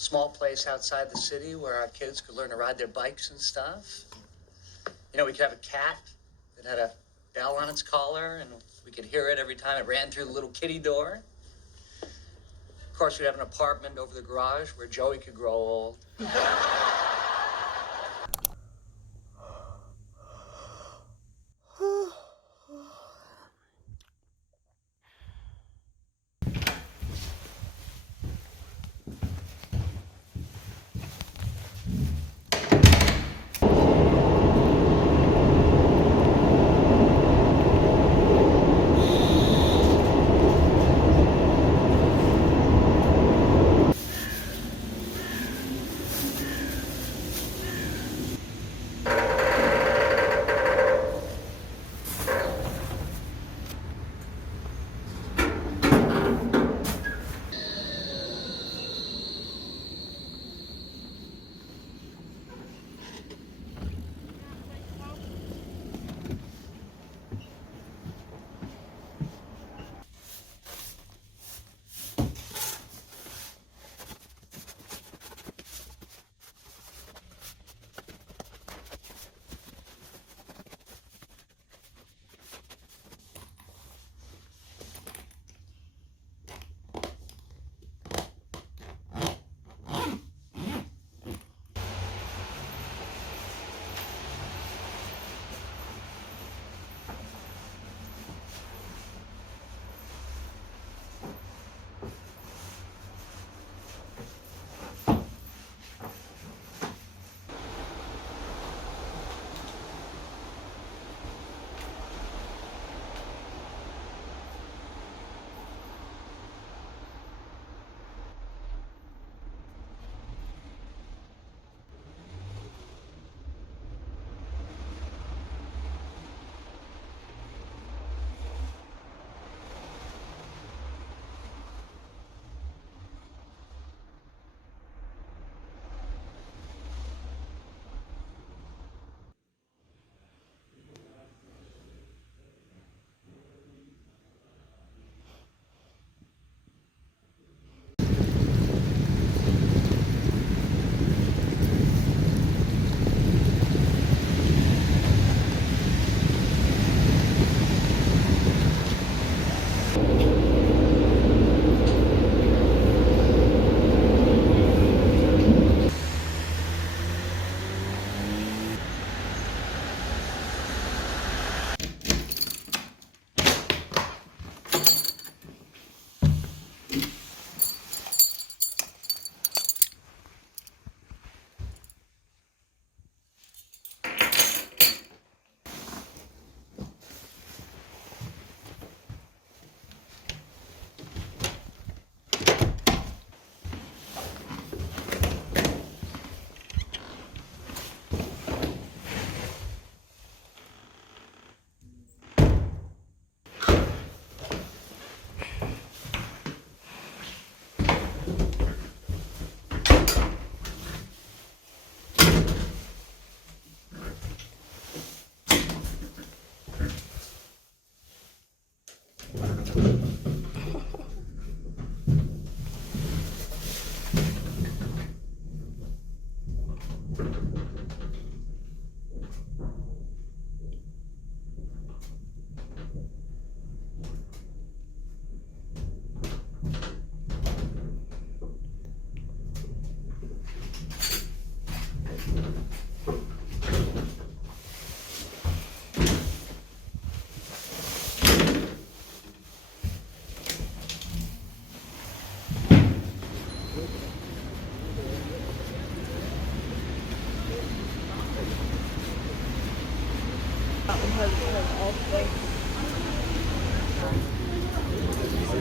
small place outside the city where our kids could learn to ride their bikes and stuff. You know, we could have a cat that had a bell on its collar, and we could hear it every time it ran through the little kitty door. Of course, we'd have an apartment over the garage where Joey could grow old.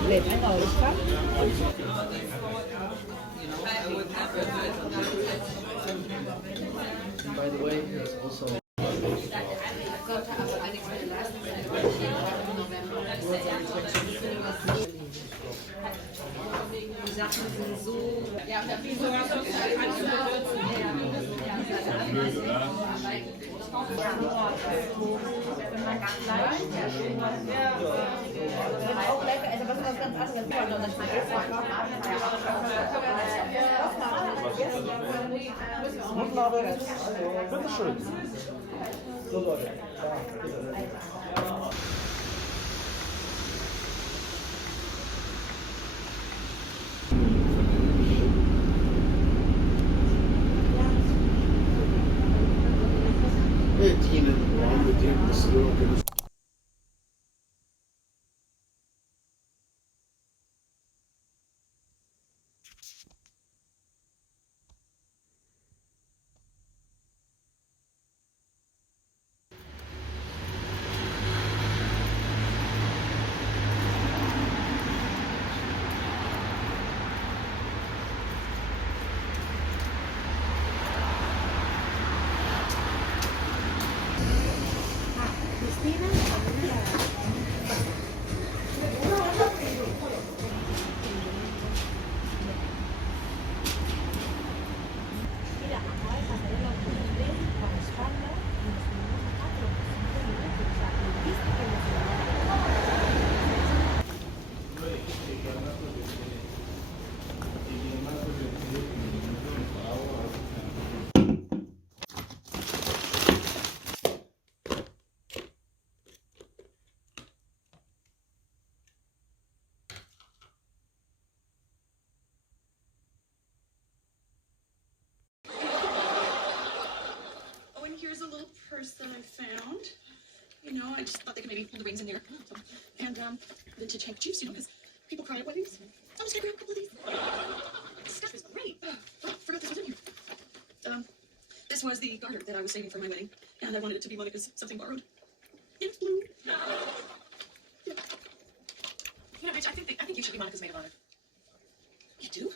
Để anh ngồi khóc. By the way, there's also Die Sachen sind so. Ja, wie so blöd, oder? Auch lecker, also was ganz anderes. Guten Abend. Bitteschön. So Leute. Ihnen Rahmenbedingungen wirken. Oh, and here's a little purse that I found. You know, I just thought they could maybe hold the rings in there. So, and vintage handkerchiefs, you know, because people cry at weddings. I'm just gonna grab a couple of these. This stuff is great. Oh, forgot this was in here. This was the garter that I was saving for my wedding, and I wanted it to be Monica's something borrowed. It's blue. Yeah. You know, bitch, I think you should be Monica's maid of honor. You do?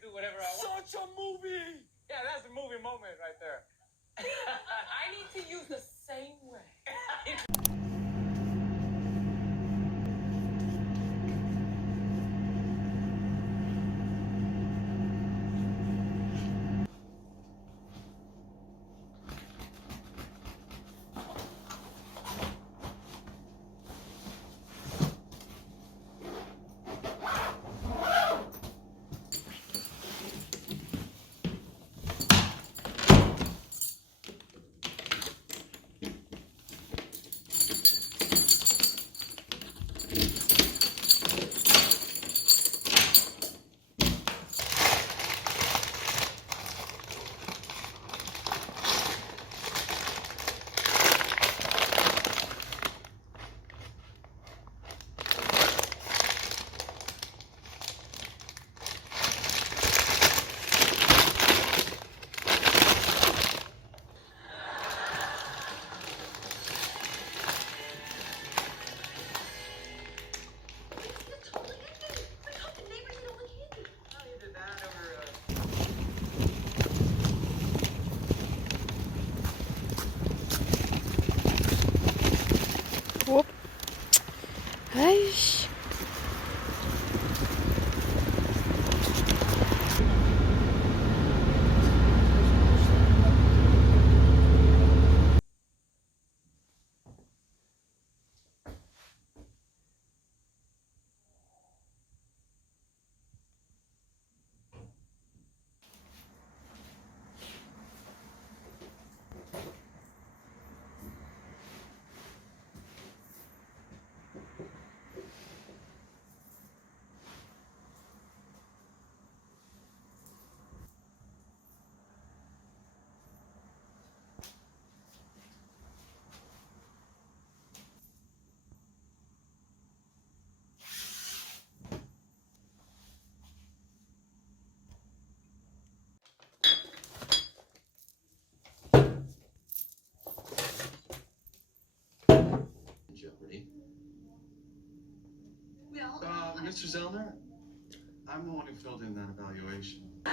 Do whatever I want. Such a movie. Yeah, that's a movie moment right there. I need to use the same way. Eish. Jeopardy. Well, Mr. Zellner, I'm the one who filled in that evaluation. But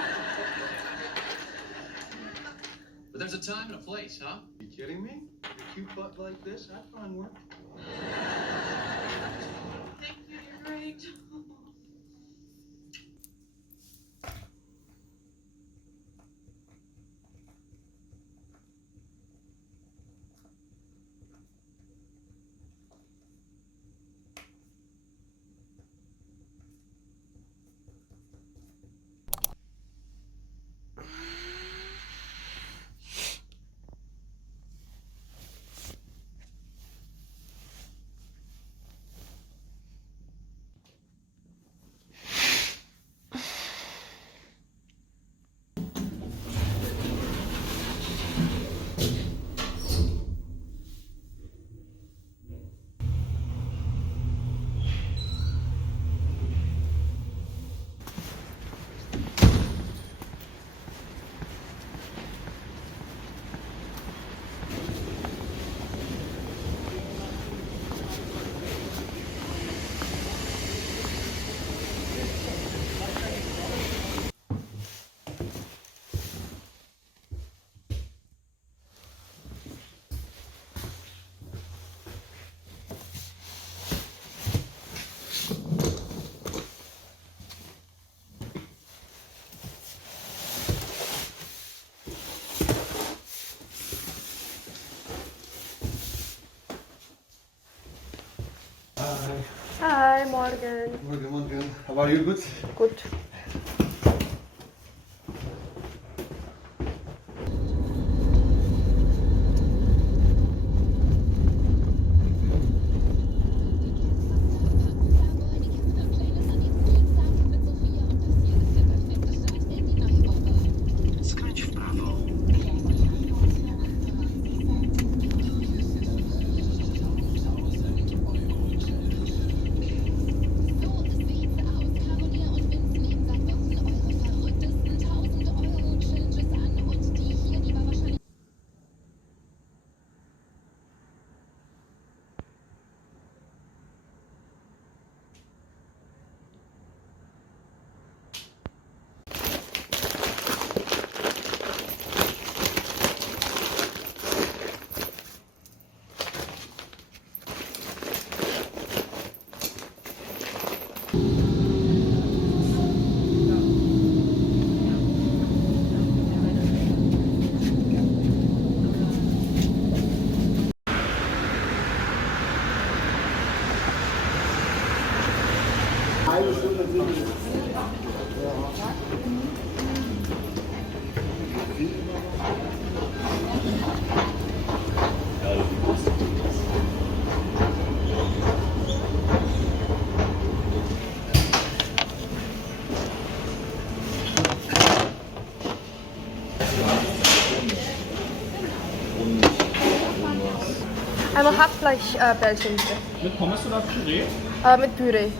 there's a time and a place, huh? You kidding me? A cute butt like this, I'd find work. thank you, you're great. Hi, morgen. Morgen, morgen. How are you? Good? Gut. Skręć w prawo. Einmal Hackfleischbällchen bitte. Mit Pommes oder Püree? Mit Püree.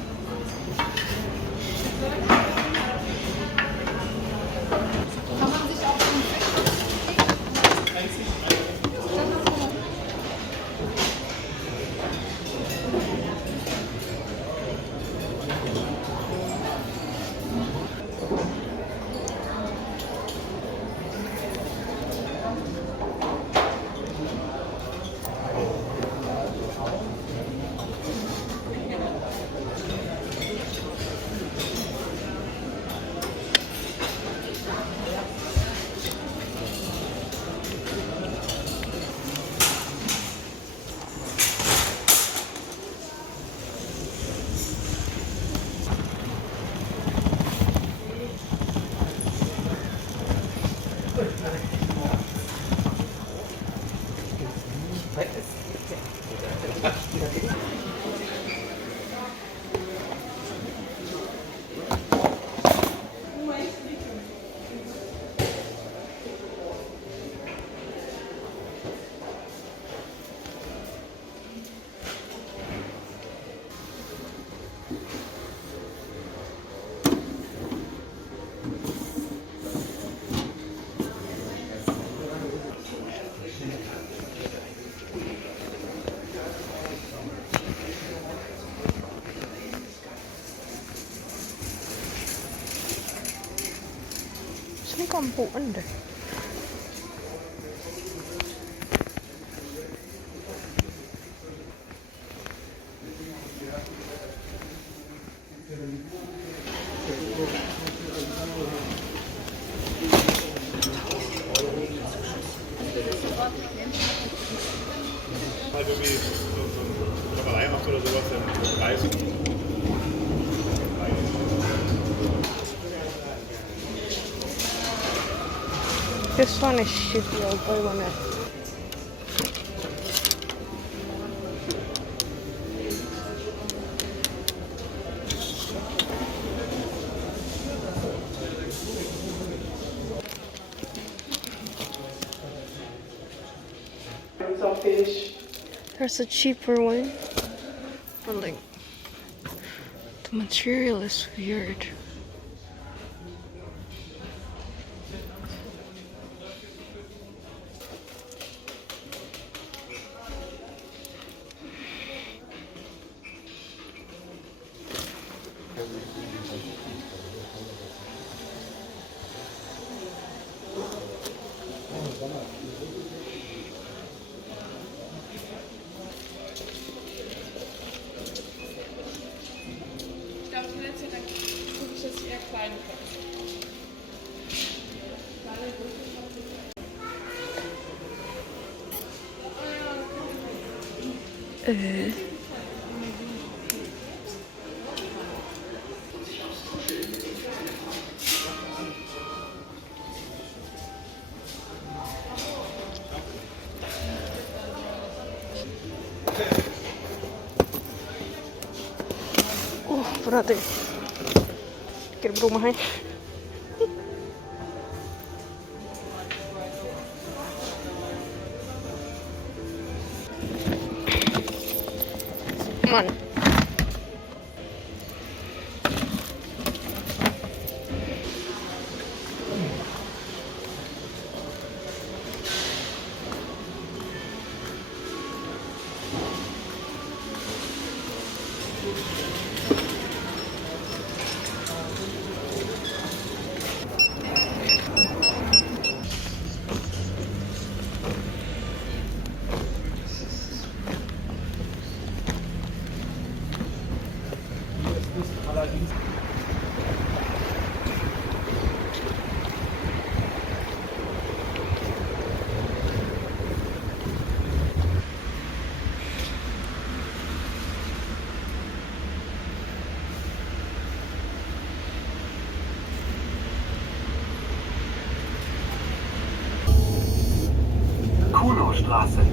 ฉันกำปุอันเดียว Also wie so eine Brauerei macht oder sowas, dann Reis. This one is shitty, I'll buy one. There's a cheaper one, but like the material is weird. Ich glaube, tendenziell dann gucke ich jetzt eher kleine natin. Kira brumahay. Come on. Kuhnaustraße.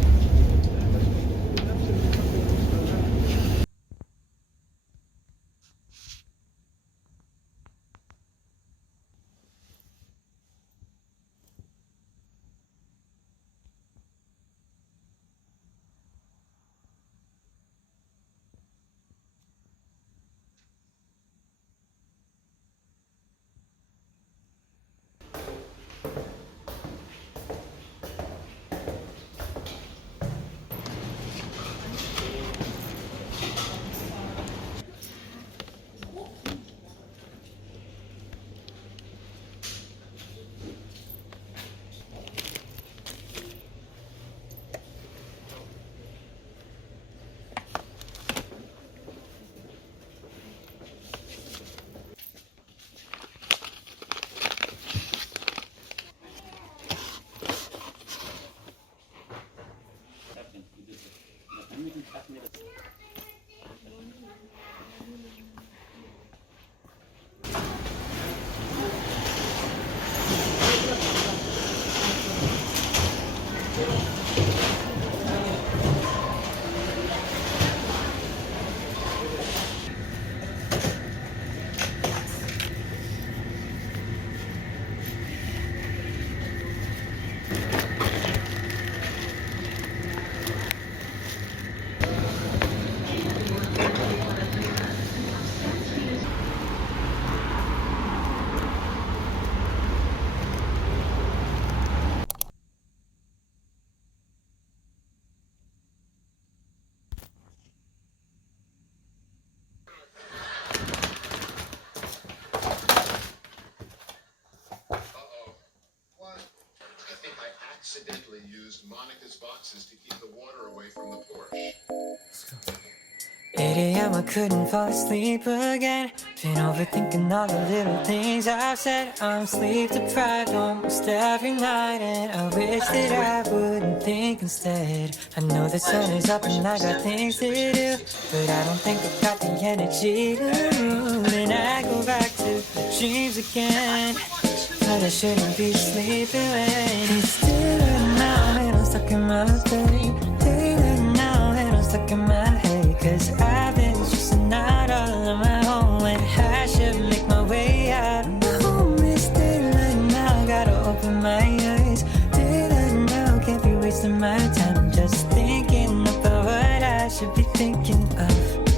Accidentally used Monica's boxes to keep the water away from the Porsche. 8 a.m. I couldn't fall asleep again. Been overthinking all the little things I've said. I'm sleep deprived almost every night, and I wish that I wouldn't think instead. I know the sun is up and I got things to do, but I don't think I've got the energy to move. And I go back to the dreams again, but I shouldn't be sleeping when it's daylight now and I'm stuck in my bed. Daylight now and I'm stuck in my head, 'cause I've been just a night all on my own, and I should make my way out. My home is daylight now, gotta open my eyes. Daylight now, can't be wasting my time just thinking about what I should be thinking of.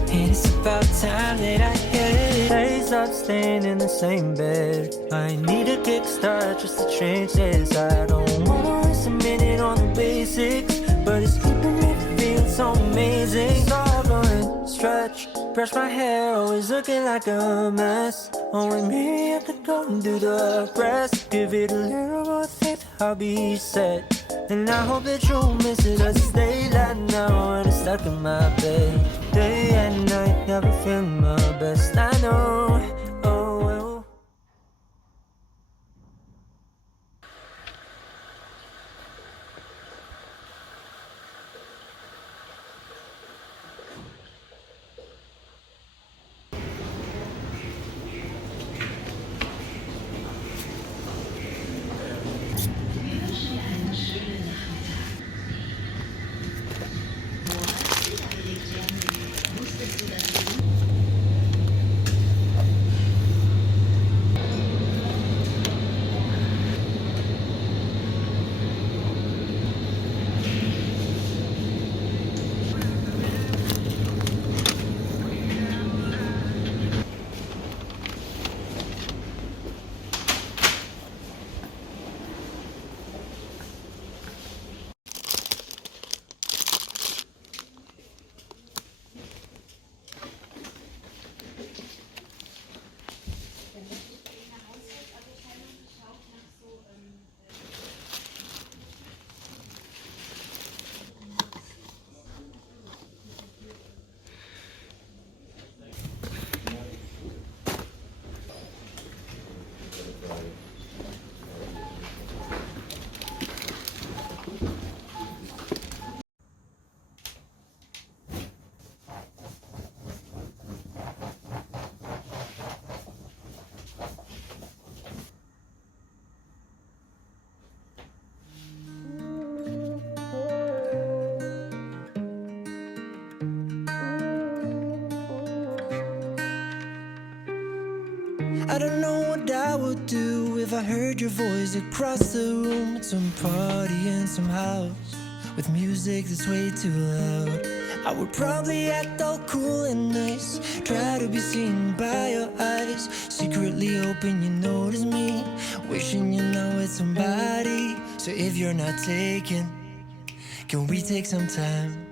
And it's about time that I get it. I stop staying in the same bed. I need a kickstart just to change this. I don't wanna waste a minute on the basics, but it's keeping me feel so amazing. Stop going, stretch, brush my hair, always looking like a mess. Oh, and maybe I could go and do the rest. Give it a little more faith, I'll be set. And I hope that you'll miss it. I stay like now when I'm stuck in my bed. Day and night, never feeling my best. I know, oh well. I don't know what I would do if I heard your voice across the room at some party in some house with music that's way too loud. I would probably act all cool and nice, try to be seen by your eyes, secretly hoping you notice me, wishing you're not with somebody. So if you're not taken, can we take some time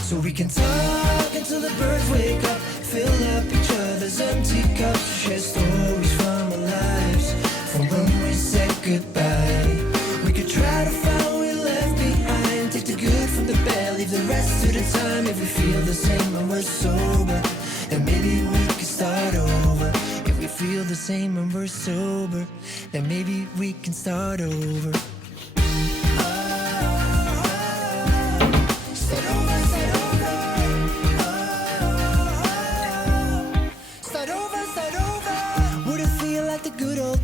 so we can talk until the birds wake up, fill up each other's empty cups, share stories from our lives, from when we said goodbye. We could try to find what we left behind, take the good from the bad, leave the rest to the time. If we feel the same when we're sober, then maybe we can start over. If we feel the same when we're sober, then maybe we can start over.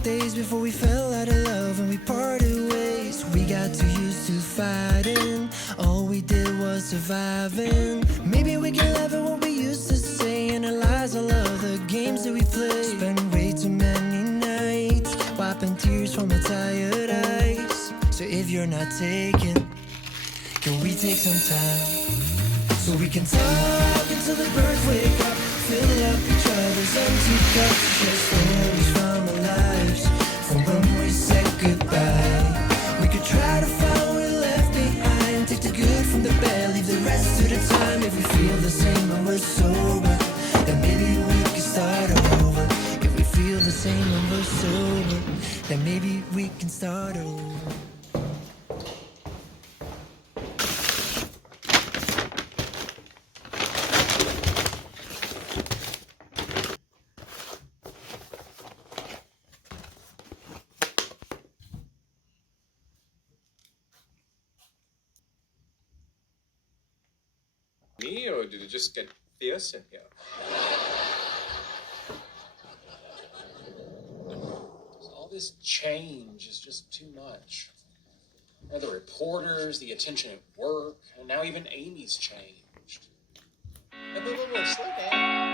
Days before we fell out of love and we parted ways. We got too used to fighting, all we did was surviving. Maybe we can laugh at what we used to say, analyze all of the games that we played. Spent way too many nights wiping tears from our tired eyes. So if you're not taken, can we take some time so we can talk until the birds wake up, fill up each other's empty cups, share stories from our lives, from when we said goodbye. We could try to find what we left behind, take the good from the bad, leave the rest to the time. If we feel the same when we're sober, then maybe we can start over. If we feel the same when we're sober, then maybe we can start over. Me, or did it just get fierce in here? All this change is just too much. The reporters, the attention at work, and now even Amy's changed. Slow down.